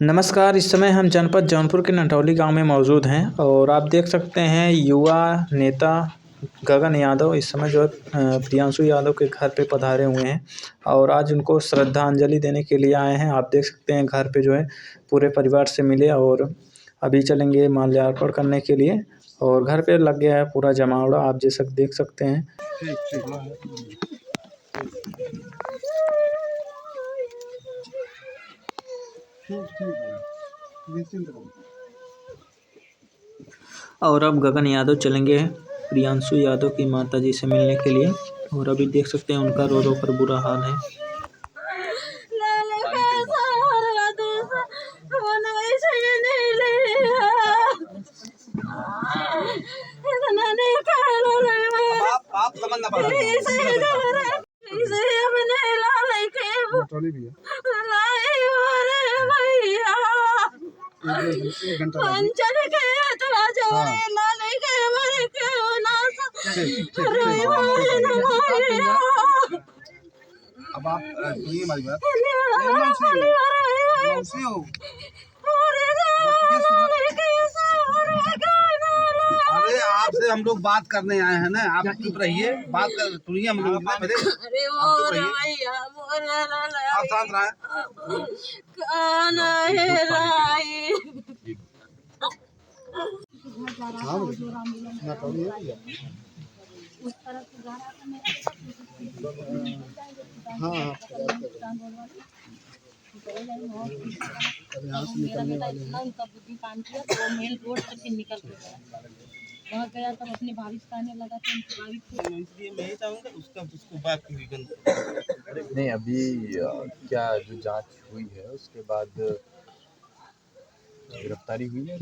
नमस्कार, इस समय हम जनपद जौनपुर के नटौली गांव में मौजूद हैं और आप देख सकते हैं युवा नेता गगन यादव इस समय जो है प्रियांशु यादव के घर पे पधारे हुए हैं और आज उनको श्रद्धांजलि देने के लिए आए हैं। आप देख सकते हैं घर पे जो है पूरे परिवार से मिले और अभी चलेंगे माल्यार्पण करने के लिए और घर पे लग गया है पूरा जमावड़ा, आप जैसा देख सकते हैं। और अब गगन यादव चलेंगे प्रियांशु यादव की माताजी से मिलने के लिए और अभी देख सकते हैं उनका रो रो कर बुरा हाल है। अब आप सुनिए हमारी बात। अरे आपसे हम लोग बात करने आए हैं ना, आप चुप रहिए, बात कर सुनिए हम लोग मेरे। आप शांत रहे। यहाँ से निकलने वाले हैं। उनका बुद्धि काम किया तो वो मेन रोड तक निकल गया। वहाँ गया तब अपनी भाभी से कहने लगा कि उनकी भाभी को इसलिए मैं चाहूँगा उसको बात की नहीं, अभी क्या जो जांच हुई है उसके बाद गिरफ्तारी हुई है।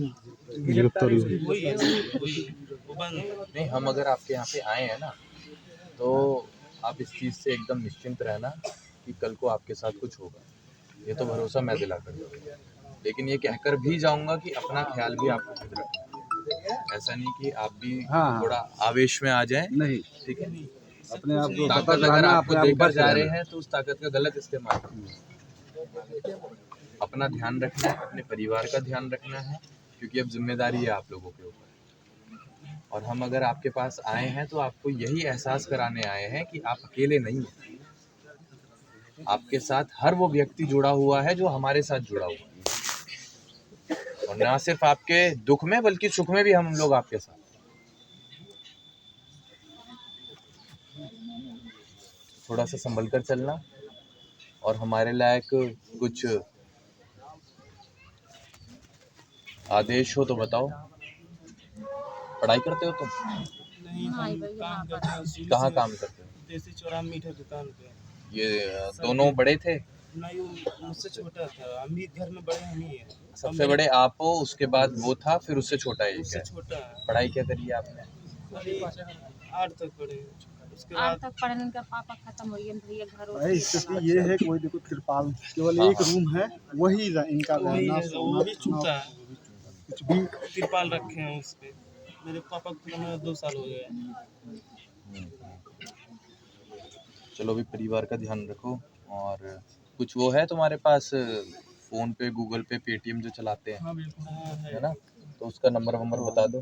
नहीं, हम अगर आपके यहाँ पे आए हैं ना तो आप इस चीज़ से एकदम निश्चिंत रहना कि कल को आपके साथ कुछ होगा, ये तो भरोसा मैं दिला कर दूँगा। लेकिन ये कहकर भी जाऊँगा कि अपना ख्याल भी आपको खुद रखना, ऐसा नहीं कि आप भी थोड़ा आवेश में आ जाएं। नहीं, ठीक है, अपने आप को ताकत अगर आपको देकर जा रहे हैं तो उस ताकत का गलत इस्तेमाल करिए। अपना ध्यान रखना है, अपने परिवार का ध्यान रखना है, क्योंकि अब जिम्मेदारी है आप लोगों के ऊपर। और हम अगर आपके पास आए हैं तो आपको यही एहसास कराने आए हैं कि आप अकेले नहीं हैं। आपके साथ हर वो व्यक्ति जुड़ा हुआ है जो हमारे साथ जुड़ा हुआ है, और ना सिर्फ आपके दुख में बल्कि सुख में भी हम लोग आपके साथ। थोड़ा सा संभल कर चलना, और हमारे लायक कुछ आदेश हो तो बताओ। पढ़ाई करते हो तुम? नहीं, कहाँ काम करते हो? देसी चौराहा मीठा दुकान पे। ये दोनों बड़े थे? नहीं, वो मुझसे छोटा था। हम भी घर में बड़े हम ही हैं। सबसे बड़े आप हो, उसके बाद वो था, फिर उससे छोटा है। उससे छोटा है। पढ़ाई क्या करी है आपने? 8 तक पढ़े। उसके 8 बाद तक पढ़ने का पापा खत्म हो गया भैया घर। भाई स्थिति ये है कि वही देखो तिरपाल केवल एक रूम है, वही इनका रहना वो भी छूटा है। कुछ भी तिरपाल रखे हैं उस पे। मेरे पापा को 2 साल हो गए। चलो, भी परिवार का ध्यान रखो। और कुछ वो है तुम्हारे पास फोन पे, गूगल पे, पेटीएम जो चलाते हैं? हाँ बिल्कुल है ना, तो उसका नंबर बता दो,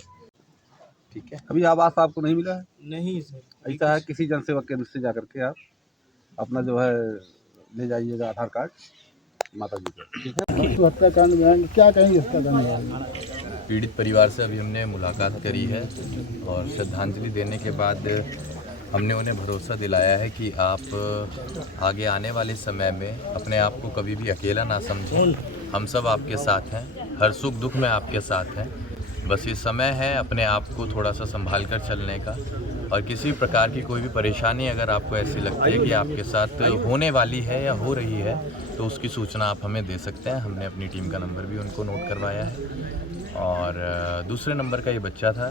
ठीक है? अभी आवास आपको नहीं मिला है? नहीं सर। ऐसा है, किसी जनसेवक के से जाकर के आप अपना जो है ले जाइएगा आधार कार्ड माता जी को। हत्याकांड में क्या कहेंगे? हत्याकांड पीड़ित परिवार से अभी हमने मुलाकात करी है और श्रद्धांजलि देने के बाद हमने उन्हें भरोसा दिलाया है कि आप आगे आने वाले समय में अपने आप को कभी भी अकेला ना समझें। हम सब आपके साथ हैं, हर सुख दुख में आपके साथ हैं। बस ये समय है अपने आप को थोड़ा सा संभाल कर चलने का, और किसी प्रकार की कोई भी परेशानी अगर आपको ऐसी लगती है कि आपके साथ होने वाली है या हो रही है तो उसकी सूचना आप हमें दे सकते हैं। हमने अपनी टीम का नंबर भी उनको नोट करवाया है। और दूसरे नंबर का ये बच्चा था,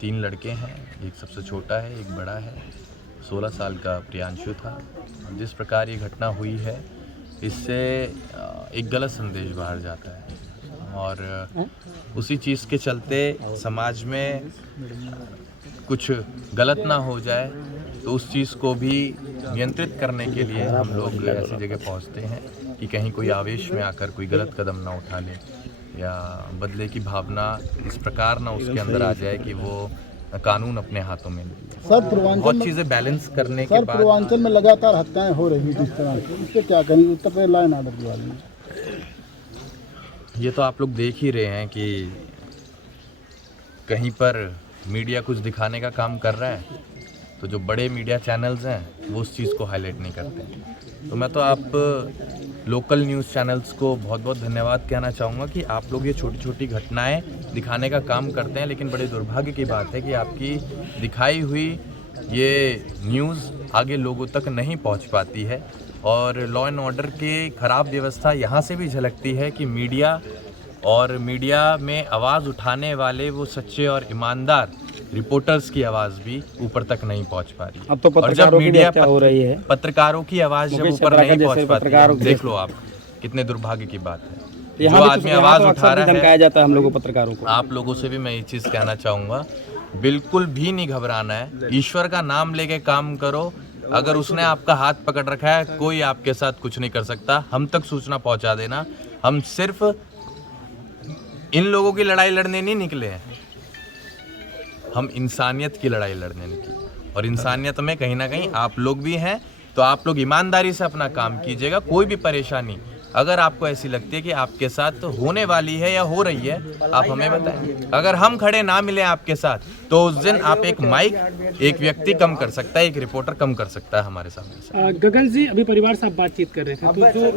3 लड़के हैं, एक सबसे छोटा है, एक बड़ा है, 16 साल का प्रियांशु था। जिस प्रकार ये घटना हुई है इससे एक गलत संदेश बाहर जाता है, और उसी चीज़ के चलते समाज में कुछ गलत ना हो जाए तो उस चीज़ को भी नियंत्रित करने के लिए हम लोग ऐसी जगह पहुंचते हैं। कि कहीं कोई आवेश में आकर कोई गलत कदम ना उठा ले या बदले की भावना इस प्रकार ना उसके अंदर आ जाए कि वो कानून अपने हाथों में ले ले। सर पूर्वांचल बहुत में चीज़ें बैलेंस करने के सर बाद पूर्वांचल में लगातार हत्याएं हो रही थी इस तरह से, इस पे क्या करेंगे Uttar Pradesh law and order के बारे में? ये तो आप लोग देख ही रहे हैं कि कहीं पर मीडिया कुछ दिखाने का काम कर रहा है तो जो बड़े मीडिया चैनल्स हैं वो उस चीज़ को हाईलाइट नहीं करते। तो मैं तो आप लोकल न्यूज़ चैनल्स को बहुत बहुत धन्यवाद कहना चाहूँगा कि आप लोग ये छोटी छोटी घटनाएं दिखाने का काम करते हैं, लेकिन बड़े दुर्भाग्य की बात है कि आपकी दिखाई हुई ये न्यूज़ आगे लोगों तक नहीं पहुँच पाती है। और लॉ एंड ऑर्डर के ख़राब व्यवस्था यहाँ से भी झलकती है कि मीडिया में आवाज़ उठाने वाले वो सच्चे और ईमानदार रिपोर्टर्स की आवाज़ भी ऊपर तक नहीं पहुंच पा रही। अब तो पत्रकारों की भी हत्या हो रही है। पत्रकारों की आवाज़ जब ऊपर नहीं पहुंच पाती है, देख लो आप कितने दुर्भाग्य की बात है। जो आदमी आवाज़ उठा रहा है, धमकाया जाता है हम लोगों पत्रकारों को। आप लोगों से भी मैं ये चीज़ कहना चाहूँगा, बिल्कुल भी नहीं घबराना है। ईश्वर का नाम लेके काम करो। अगर उसने आपका हाथ पकड़ रखा है, कोई आपके साथ कुछ नहीं कर सकता। हम तक सूचना पहुंचा देना। हम सिर्फ इन लोगों की लड़ाई लड़ने नहीं निकले हैं, हम इंसानियत की लड़ाई लड़ने निकले। और इंसानियत में कहीं ना कहीं आप लोग भी हैं। तो आप लोग ईमानदारी से अपना काम कीजिएगा। कोई भी परेशानी अगर आपको ऐसी लगती है कि आपके साथ होने वाली है या हो रही है, आप हमें बताएं। अगर हम खड़े ना मिले आपके साथ तो उस दिन आप एक माइक एक व्यक्ति कम कर सकता है, एक रिपोर्टर कम कर सकता है हमारे सामने। गगन जी, अभी परिवार से आप बातचीत कर रहे थे तो जो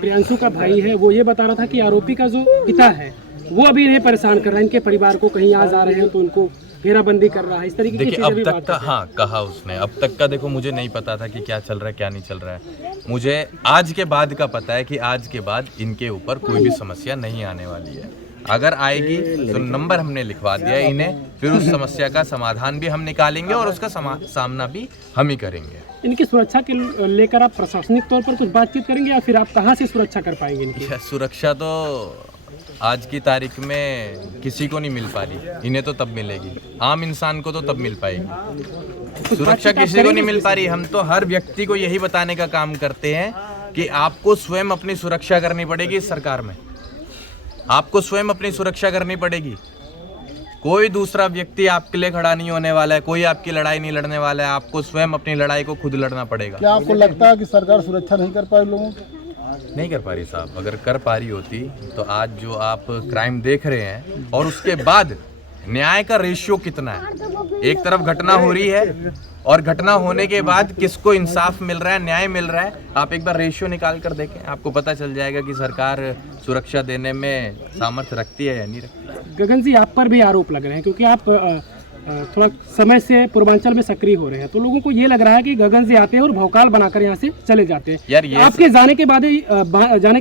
प्रियांशु का भाई है वो ये बता रहा था कि आरोपी का जो पिता है वो अभी इन्हें परेशान कर रहा है, इनके परिवार को कहीं आ जा रहे हैं तो उनको घेराबंदी कर रहा है, इस तरीके की देखिए चीजें अब भी तक बात का कर हाँ कहा उसने। अब तक का देखो मुझे नहीं पता था कि क्या चल रहा है क्या नहीं चल रहा है। मुझे आज के बाद का पता है कि आज के बाद इनके ऊपर कोई भी समस्या नहीं आने वाली है। अगर आएगी तो नंबर हमने लिखवा दिया इन्हें, फिर उस समस्या का समाधान भी हम निकालेंगे और उसका सामना भी हम ही करेंगे। इनकी सुरक्षा के लेकर आप प्रशासनिक तौर पर कुछ बातचीत करेंगे या फिर आप कहाँ से सुरक्षा कर पाएंगे इनकी? सुरक्षा तो आज की तारीख में किसी को नहीं मिल पा रही, इन्हें तो तब मिलेगी। आम इंसान को तो तब मिल पाएगी। सुरक्षा किसी को नहीं मिल पा रही। हम तो हर व्यक्ति को यही बताने का काम करते हैं कि आपको स्वयं अपनी सुरक्षा करनी पड़ेगी। इस सरकार में आपको स्वयं अपनी सुरक्षा करनी पड़ेगी। कोई दूसरा व्यक्ति आपके लिए खड़ा नहीं होने वाला है, कोई आपकी लड़ाई नहीं लड़ने वाला है। आपको स्वयं अपनी लड़ाई को खुद लड़ना पड़ेगा। क्या आपको लगता है कि सरकार सुरक्षा नहीं कर पाई लोगों की? नहीं कर पा रही साहब। अगर कर पा रही होती तो आज जो आप क्राइम देख रहे हैं और उसके बाद न्याय का रेशियो कितना है। एक तरफ घटना हो रही है और घटना होने के बाद किसको इंसाफ मिल रहा है, न्याय मिल रहा है। आप एक बार रेशियो निकाल कर देखें, आपको पता चल जाएगा कि सरकार सुरक्षा देने में सामर्थ्य रखती है या नहीं रखती। गगन जी, आप पर भी आरोप लग रहे हैं क्योंकि आप थोड़ा समय से पूर्वांचल में सक्रिय हो रहे हैं, तो लोगों को ये लग रहा है कि गगन जी आते हैं और भौकाल बनाकर यहाँ से चले जाते हैं। यार ये आपके जाने के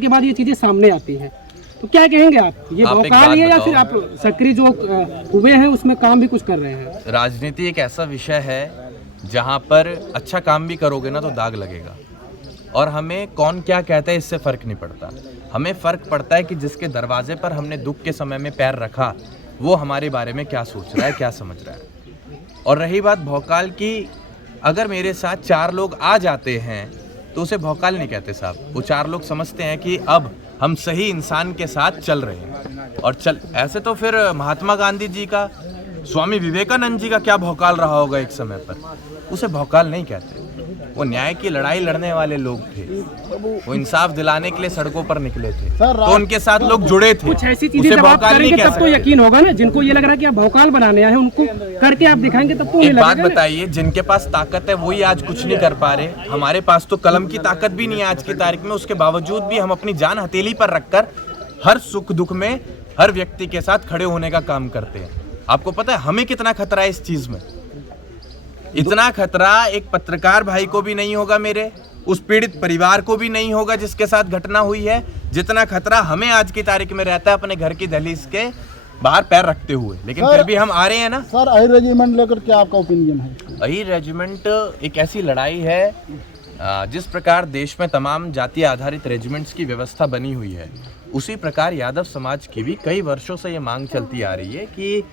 बाद ये चीजें सामने आती हैं, तो क्या कहेंगे आप? ये आप एक भौकाल बात है या बताओ। फिर आप सक्रिय जो हुए हैं उसमें काम भी कुछ कर रहे हैं? राजनीति एक ऐसा विषय है जहाँ पर अच्छा काम भी करोगे ना तो दाग लगेगा। और हमें कौन क्या कहता है इससे फ़र्क नहीं पड़ता। हमें फ़र्क पड़ता है कि जिसके दरवाजे पर हमने दुख के समय में पैर रखा वो हमारे बारे में क्या सोच रहा है, क्या समझ रहा है। और रही बात भौकाल की, अगर मेरे साथ 4 लोग आ जाते हैं तो उसे भौकाल नहीं कहते साहब। वो 4 लोग समझते हैं कि अब हम सही इंसान के साथ चल रहे हैं। और ऐसे तो फिर महात्मा गांधी जी का, स्वामी विवेकानंद जी का क्या भौकाल रहा होगा एक समय पर। उसे भौकाल नहीं कहते। वो न्याय की लड़ाई लड़ने वाले लोग थे, वो इंसाफ दिलाने के लिए सड़कों पर निकले थे, तो उनके साथ लोग जुड़े थे। कुछ ऐसी चीजें जब आप करेंगे तब तो यकीन होगा ना। जिनको ये लग रहा है कि आप भौकाल बनाने आए हैं, उनको करके आप दिखाएंगे तब तो एक बात बताइए, जिनके पास ताकत है वही आज कुछ नहीं कर पा रहे। हमारे पास तो कलम की ताकत भी नहीं है आज की तारीख में। उसके बावजूद भी हम अपनी जान हथेली पर रखकर हर सुख दुख में हर व्यक्ति के साथ खड़े होने का काम करते हैं। आपको पता है हमें कितना खतरा है इस चीज में? इतना खतरा एक पत्रकार भाई को भी नहीं होगा, मेरे उस पीड़ित परिवार को भी नहीं होगा जिसके साथ घटना हुई है, जितना खतरा हमें आज की तारीख में रहता है अपने घर की दहलीज के बाहर पैर रखते हुए। लेकिन फिर भी हम आ रहे हैं ना। सर, अहिर रेजिमेंट लेकर क्या आपका ओपिनियन है? अहिर रेजिमेंट एक ऐसी लड़ाई है, जिस प्रकार देश में तमाम जाति आधारित रेजिमेंट्स की व्यवस्था बनी हुई है, उसी प्रकार यादव समाज की भी कई वर्षों से ये मांग चलती आ रही है कि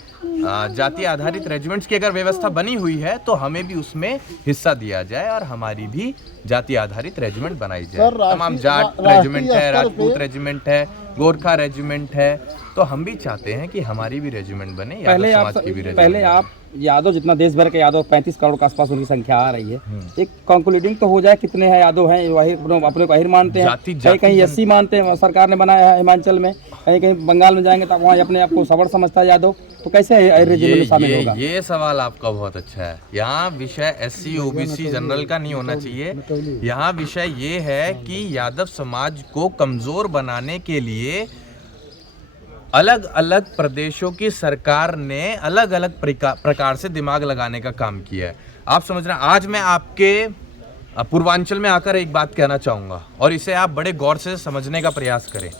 जाति आधारित रेजिमेंट्स की अगर व्यवस्था बनी हुई है तो हमें भी उसमें हिस्सा दिया जाए और हमारी भी जाति आधारित रेजिमेंट बनाई जाए। तमाम जाट रेजिमेंट है, राजपूत रेजिमेंट है, गोरखा रेजिमेंट है, तो हम भी चाहते हैं कि हमारी भी रेजिमेंट बने, यादव समाज की भी रेजिमेंट। पहले आप यादव, जितना देश भर के यादव 35 करोड़ के आसपास उनकी संख्या आ रही है, एक कंक्लूडिंग तो हो जाए कितने हैं यादव हैं, वही अपने को अहिर मानते हैं, कहीं कहीं एससी मानते हैं, सरकार ने बनाया है हिमाचल में, कहीं कहीं बंगाल में जाएंगे तो वहाँ अपने आप को सवर्ण समझता है यादव, तो कैसे अहिर रेजिमेंट में शामिल होगा? ये सवाल आपका बहुत अच्छा है। यहाँ विषय SC OBC जनरल का नहीं होना चाहिए। यहाँ विषय ये है कि यादव समाज को कमजोर बनाने के लिए अलग अलग प्रदेशों की सरकार ने अलग अलग प्रकार से दिमाग लगाने का काम किया है। आप समझ रहे हैं, आज मैं आपके पूर्वांचल में आकर एक बात कहना चाहूँगा और इसे आप बड़े गौर से समझने का प्रयास करें।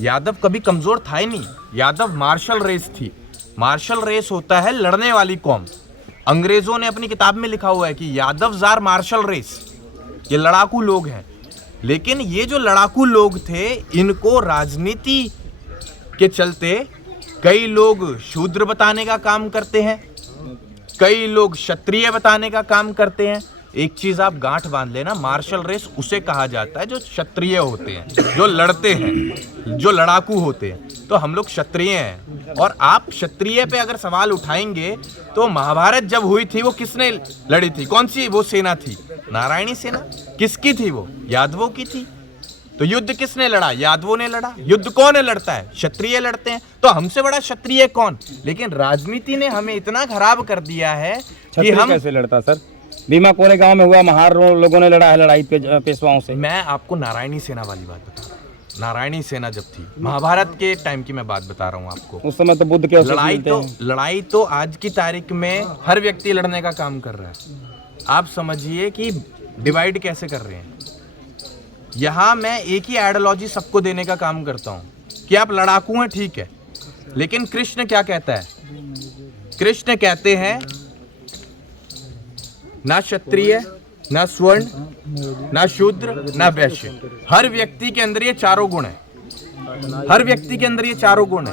यादव कभी कमज़ोर था ही नहीं, यादव मार्शल रेस थी। मार्शल रेस होता है लड़ने वाली कौम। अंग्रेज़ों ने अपनी किताब में लिखा हुआ है कि यादव जार मार्शल रेस, ये लड़ाकू लोग हैं। लेकिन ये जो लड़ाकू लोग थे, इनको राजनीति के चलते कई लोग शूद्र बताने का काम करते हैं, कई लोग क्षत्रिय बताने का काम करते हैं। एक चीज आप गांठ बांध लेना, मार्शल रेस उसे कहा जाता है जो क्षत्रिय होते हैं, जो लड़ते हैं, जो लड़ाकू होते हैं। तो हम लोग क्षत्रिय हैं। और आप क्षत्रिय पे अगर सवाल उठाएंगे तो महाभारत जब हुई थी वो किसने लड़ी थी? कौन सी वो सेना थी? नारायणी सेना। किसकी थी वो? यादवों की थी। तो युद्ध किसने लड़ा? यादवों ने लड़ा। युद्ध कौन लड़ता है? क्षत्रिय लड़ते हैं। तो हमसे बड़ा क्षत्रिय कौन? लेकिन राजनीति ने हमें इतना खराब कर दिया है कि हम कैसे लड़ता सर? भीमा कोरेगांव में हुआ, महार लोगों ने लड़ा है लड़ाई पेशवाओं से। मैं आपको नारायणी सेना वाली बात बता रहा हूँ। नारायणी सेना जब थी, महाभारत के टाइम की मैं बात बता रहा हूँ आपको। उस समय तो बुद्ध के लड़ाई तो आज की तारीख में हर व्यक्ति लड़ने का काम कर रहा है। आप समझिए कि डिवाइड कैसे कर रहे हैं। यहाँ मैं एक ही आइडियोलॉजी सबको देने का काम करता हूँ कि आप लड़ाकू हैं, ठीक है, लेकिन कृष्ण क्या कहता है? कृष्ण कहते हैं ना क्षत्रिय, ना स्वर्ण, ना शूद्र, ना वैश्य। हर व्यक्ति के अंदर ये चारों गुण है। हर व्यक्ति के अंदर ये चारों गुण है।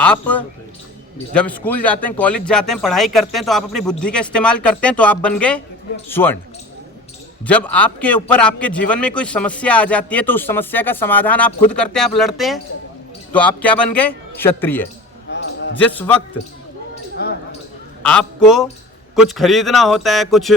आप जब स्कूल जाते हैं, कॉलेज जाते हैं, पढ़ाई करते हैं तो आप अपनी बुद्धि का इस्तेमाल करते हैं तो आप बन गए स्वर्ण। जब आपके ऊपर आपके जीवन में कोई समस्या आ जाती है तो उस समस्या का समाधान आप खुद करते हैं, आप लड़ते हैं, तो आप क्या बन गए? क्षत्रिय। जिस वक्त आपको कुछ खरीदना होता है, कुछ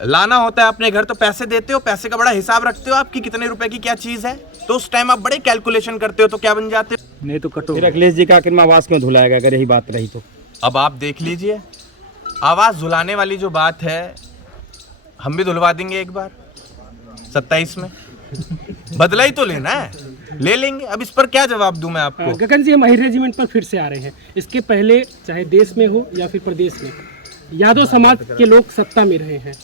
लाना होता है अपने घर, तो पैसे देते हो, पैसे का बड़ा हिसाब रखते हो आपकी कितने रुपए की क्या चीज है, तो उस टाइम आप बड़े कैलकुलेशन करते हो, तो क्या बन जाते हो? नहीं तो कटो। फिर अखिलेश जी का आखिर में आवाज क्यों धुलाएगा अगर यही बात रही तो? अब आप देख लीजिए, आवाज धुलाने वाली जो बात है हम भी धुलवा देंगे एक बार 27 में। बदला ही तो लेना है, ले लेंगे। अब इस पर क्या जवाब दूं मैं आपको? गगन जी, हम अहिर रेजिमेंट पर फिर से आ रहे हैं। इसके पहले चाहे देश में हो या फिर प्रदेश में, यादव समाज के लोग सत्ता में रहे हैं,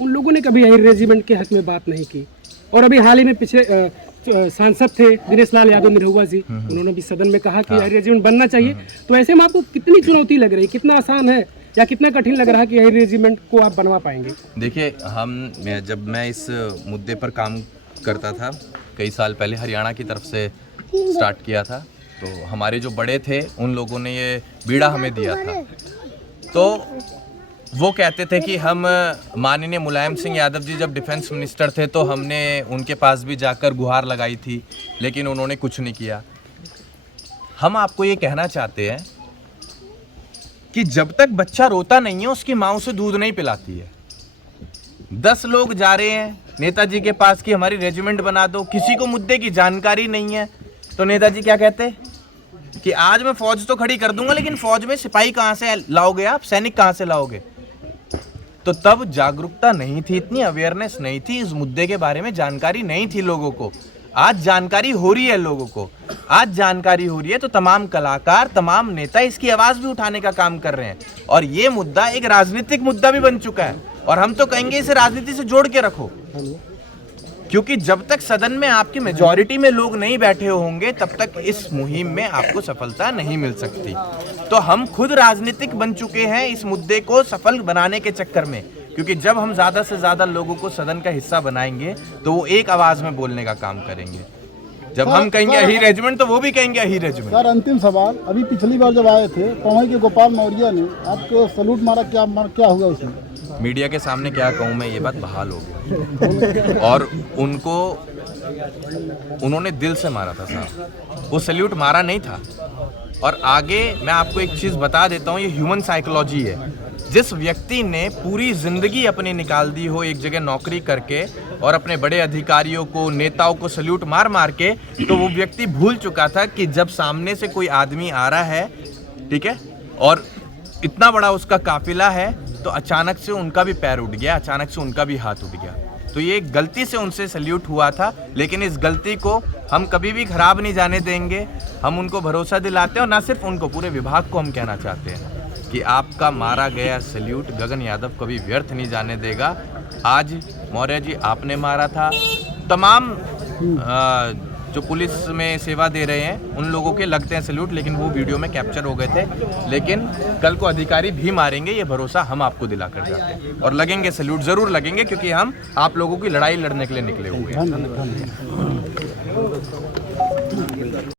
उन लोगों ने कभी अहिर रेजिमेंट के हक में बात नहीं की। और अभी हाल ही में पिछले सांसद थे दिनेश लाल यादव निरहुआ जी, उन्होंने भी सदन में कहा कि अहिर रेजिमेंट बनना चाहिए। तो ऐसे में आपको कितनी चुनौती लग रही है, कितना आसान है या कितना कठिन लग रहा है कि अहिर रेजिमेंट को आप बनवा पाएंगे? देखिए, जब मैं इस मुद्दे पर काम करता था कई साल पहले, हरियाणा की तरफ से स्टार्ट किया था, तो हमारे जो बड़े थे उन लोगों ने ये बीड़ा हमें दिया था। तो वो कहते थे कि हम, माननीय मुलायम सिंह यादव जी जब डिफेंस मिनिस्टर थे तो हमने उनके पास भी जाकर गुहार लगाई थी, लेकिन उन्होंने कुछ नहीं किया। हम आपको ये कहना चाहते हैं कि जब तक बच्चा रोता नहीं है उसकी माँ उसे दूध नहीं पिलाती है। 10 लोग जा रहे हैं नेताजी के पास कि हमारी रेजिमेंट बना दो, किसी को मुद्दे की जानकारी नहीं है, तो नेताजी क्या कहते कि आज मैं फौज तो खड़ी कर दूंगा, लेकिन फौज में सिपाही कहाँ से लाओगे आप, सैनिक कहाँ से लाओगे? तो तब जागरूकता नहीं थी, इतनी अवेयरनेस नहीं थी, इस मुद्दे के बारे में जानकारी नहीं थी लोगों को। आज जानकारी हो रही है लोगों को, आज जानकारी हो रही है, तो तमाम कलाकार, तमाम नेता इसकी आवाज़ भी उठाने का काम कर रहे हैं। और ये मुद्दा एक राजनीतिक मुद्दा भी बन चुका है, और हम तो कहेंगे इसे राजनीति से जोड़ के रखो, क्योंकि जब तक सदन में आपकी मेजॉरिटी में लोग नहीं बैठे होंगे तब तक इस मुहिम में आपको सफलता नहीं मिल सकती। तो हम खुद राजनीतिक बन चुके हैं इस मुद्दे को सफल बनाने के चक्कर में, क्योंकि जब हम ज़्यादा से ज़्यादा लोगों को सदन का हिस्सा बनाएंगे तो वो एक आवाज़ में बोलने का काम करेंगे। जब हम कहेंगे अही रेजिमेंट तो वो भी कहेंगे अही रेजिमेंट। सर अंतिम सवाल, अभी पिछली बार जब आए थे पवई के गोपाल मौर्य ने आपको सलूट मारा, क्या हुआ उसमें? मीडिया के सामने क्या कहूँ मैं, ये बात बहाल हो गई और उन्होंने दिल से मारा था साहब, वो सल्यूट मारा नहीं था। और आगे मैं आपको एक चीज़ बता देता हूँ, ये ह्यूमन साइकोलॉजी है। जिस व्यक्ति ने पूरी ज़िंदगी अपनी निकाल दी हो एक जगह नौकरी करके और अपने बड़े अधिकारियों को, नेताओं को सल्यूट मार मार के, तो वो व्यक्ति भूल चुका था कि जब सामने से कोई आदमी आ रहा है, ठीक है, और इतना बड़ा उसका काफिला है, तो अचानक से उनका भी पैर उठ गया, अचानक से उनका भी हाथ उठ गया। तो ये एक गलती से उनसे सल्यूट हुआ था, लेकिन इस गलती को हम कभी भी खराब नहीं जाने देंगे। हम उनको भरोसा दिलाते हैं और ना सिर्फ उनको, पूरे विभाग को हम कहना चाहते हैं कि आपका मारा गया सल्यूट गगन यादव कभी व्यर्थ नहीं जाने देगा। आज मौर्य जी आपने मारा था, तमाम जो पुलिस में सेवा दे रहे हैं उन लोगों के लगते हैं सल्यूट, लेकिन वो वीडियो में कैप्चर हो गए थे। लेकिन कल को अधिकारी भी मारेंगे, ये भरोसा हम आपको दिला कर जाते हैं, और लगेंगे सल्यूट ज़रूर लगेंगे, क्योंकि हम आप लोगों की लड़ाई लड़ने के लिए निकले हुए हैं।